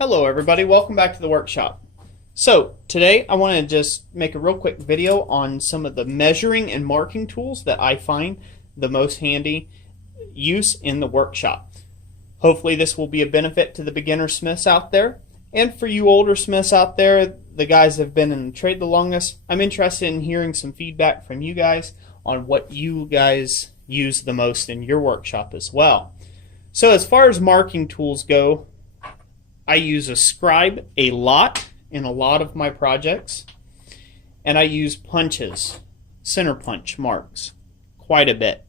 Hello everybody, welcome back to the workshop. So today I want to just make a real quick video on some of the measuring and marking tools that I find the most handy use in the workshop. Hopefully this will be a benefit to the beginner smiths out there, and for you older smiths out there, the guys that have been in the trade the longest. I'm interested in hearing some feedback from you guys on what you guys use the most in your workshop as well. So as far as marking tools go, I use a scribe a lot in a lot of my projects, and I use punches, center punch marks, quite a bit.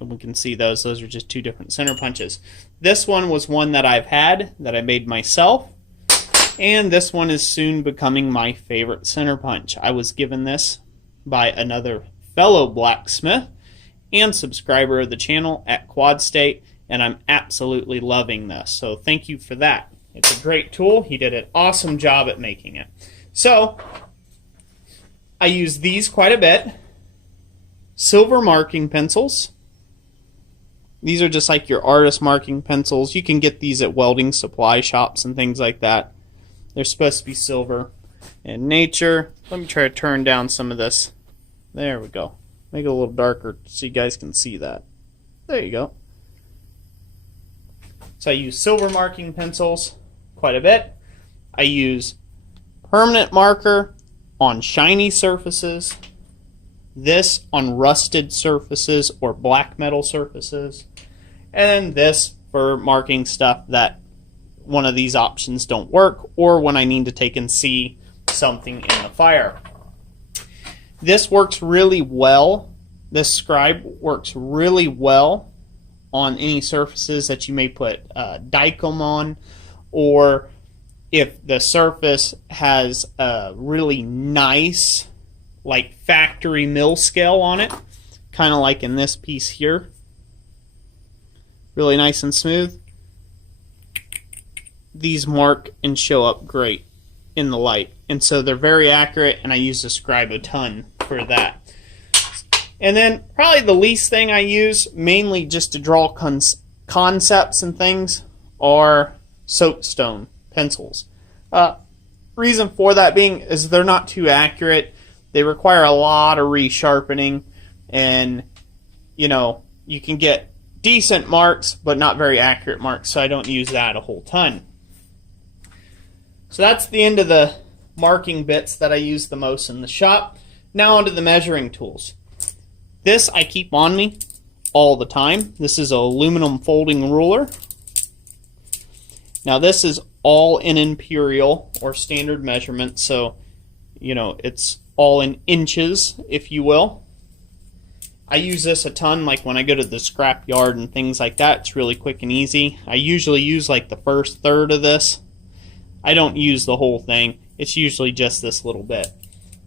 And we can see those are just two different center punches. This one was one that I've had that I made myself, and this one is soon becoming my favorite center punch. I was given this by another fellow blacksmith and subscriber of the channel at Quad State, and I'm absolutely loving this. So thank you for that. It's a great tool. He did an awesome job at making it. So I use these quite a bit. Silver marking pencils. These are just like your artist marking pencils. You can get these at welding supply shops and things like that. They're supposed to be silver in nature. Let me try to turn down some of this. There we go. Make it a little darker so you guys can see that. There you go. So I use silver marking pencils quite a bit. I use permanent marker on shiny surfaces, this on rusted surfaces or black metal surfaces, and this for marking stuff that one of these options don't work, or when I need to take and see something in the fire. This works really well. This scribe works really well on any surfaces that you may put dicom on, or if the surface has a really nice like factory mill scale on it, kind of like in this piece here, really nice and smooth. These mark and show up great in the light, and so they're very accurate, and I use the scribe a ton for that. And then probably the least thing I use, mainly just to draw concepts and things, are soapstone pencils. Reason for that being is they're not too accurate. They require a lot of resharpening, and you know, you can get decent marks but not very accurate marks, so I don't use that a whole ton. So that's the end of the marking bits that I use the most in the shop. Now onto the measuring tools. This I keep on me all the time. This is an aluminum folding ruler. Now this is all in imperial or standard measurement, so you know it's all in inches, if you will. I use this a ton, like when I go to the scrap yard and things like that. It's really quick and easy. I usually use like the first third of this. I don't use the whole thing. It's usually just this little bit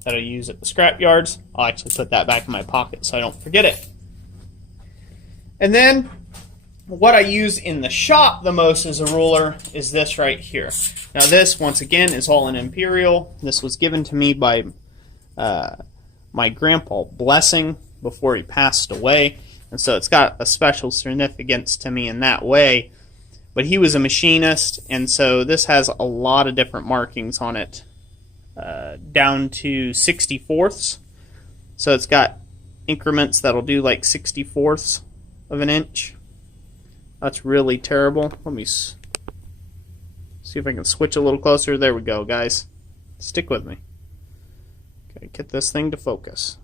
that I use at the scrap yards. I'll actually put that back in my pocket so I don't forget it. And then what I use in the shop the most as a ruler is this right here. Now this, once again, is all in imperial. This was given to me by my grandpa Blessing before he passed away, and so it's got a special significance to me in that way. But he was a machinist, and so this has a lot of different markings on it, down to 64ths. So it's got increments that'll do like 64ths of an inch. That's really terrible. Let me see if I can switch a little closer. There we go, guys. Stick with me. Okay, get this thing to focus.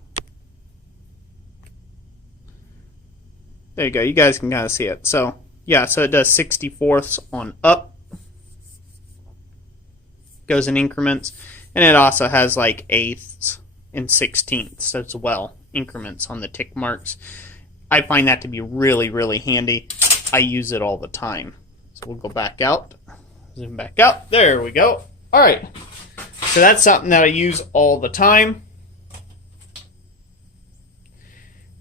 There you go. You guys can kind of see it. So yeah, so it does 64ths on up. Goes in increments. And it also has like eighths and 16ths as well, increments on the tick marks. I find that to be really, really handy. I use it all the time. So we'll go back out. Zoom back out. There we go. Alright. So that's something that I use all the time.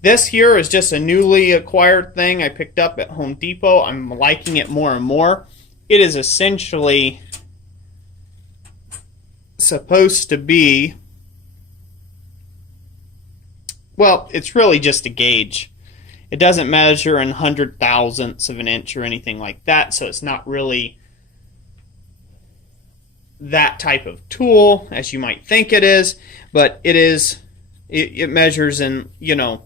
This here is just a newly acquired thing I picked up at Home Depot. I'm liking it more and more. It is essentially supposed to be, well, it's really just a gauge. It doesn't measure in hundred thousandths of an inch or anything like that, so it's not really that type of tool as you might think it is, but it measures in, you know,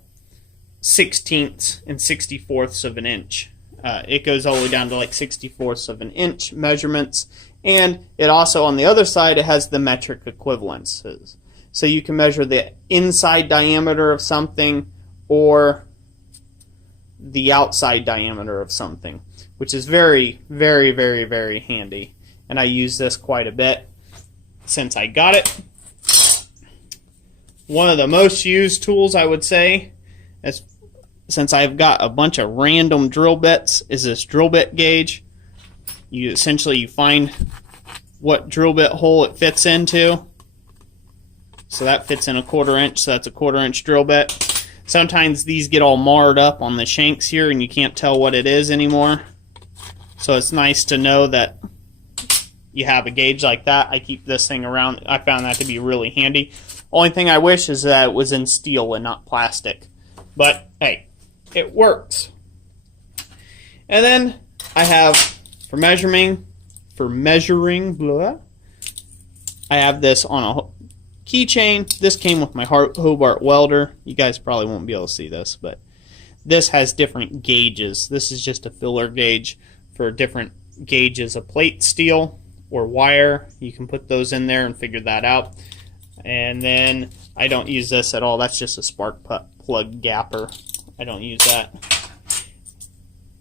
16ths and 64ths of an inch. It goes all the way down to like 64ths of an inch measurements, and it also, on the other side, it has the metric equivalences. So you can measure the inside diameter of something or the outside diameter of something, which is very, very, very, very handy. And I use this quite a bit since I got it. One of the most used tools, I would say, since I've got a bunch of random drill bits, is this drill bit gauge. You find what drill bit hole it fits into. So that fits in a 1/4 inch, so that's a 1/4 inch drill bit. Sometimes these get all marred up on the shanks here and you can't tell what it is anymore. So it's nice to know that you have a gauge like that. I keep this thing around. I found that to be really handy. Only thing I wish is that it was in steel and not plastic. But hey, it works. And then I have for measuring, blah, I have this on a keychain. This came with my Hobart welder. You guys probably won't be able to see this, but this has different gauges. This is just a filler gauge for different gauges of plate steel or wire. You can put those in there and figure that out. And then I don't use this at all. That's just a spark plug gapper. I don't use that.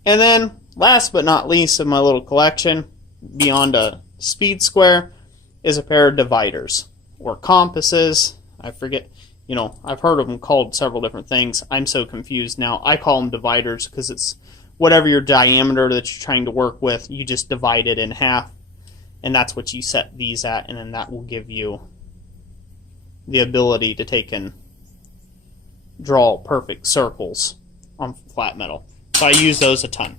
And then last but not least of my little collection, beyond a speed square, is a pair of dividers or compasses. I forget, you know, I've heard of them called several different things. I'm so confused now. I call them dividers because it's whatever your diameter that you're trying to work with, you just divide it in half, and that's what you set these at, and then that will give you the ability to take and draw perfect circles on flat metal. So I use those a ton.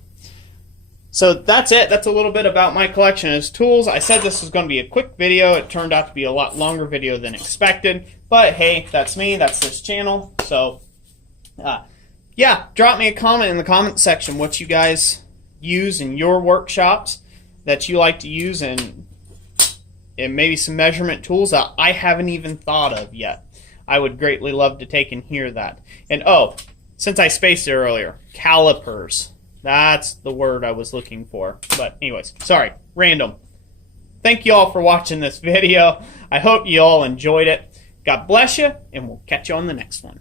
So that's it. That's a little bit about my collection of tools. I said this was going to be a quick video. It turned out to be a lot longer video than expected. But hey, that's me. That's this channel. So yeah, drop me a comment in the comment section what you guys use in your workshops that you like to use, and maybe some measurement tools that I haven't even thought of yet. I would greatly love to take and hear that. And oh, since I spaced it earlier, calipers. That's the word I was looking for. But anyways, sorry, random. Thank you all for watching this video. I hope you all enjoyed it. God bless you, and we'll catch you on the next one.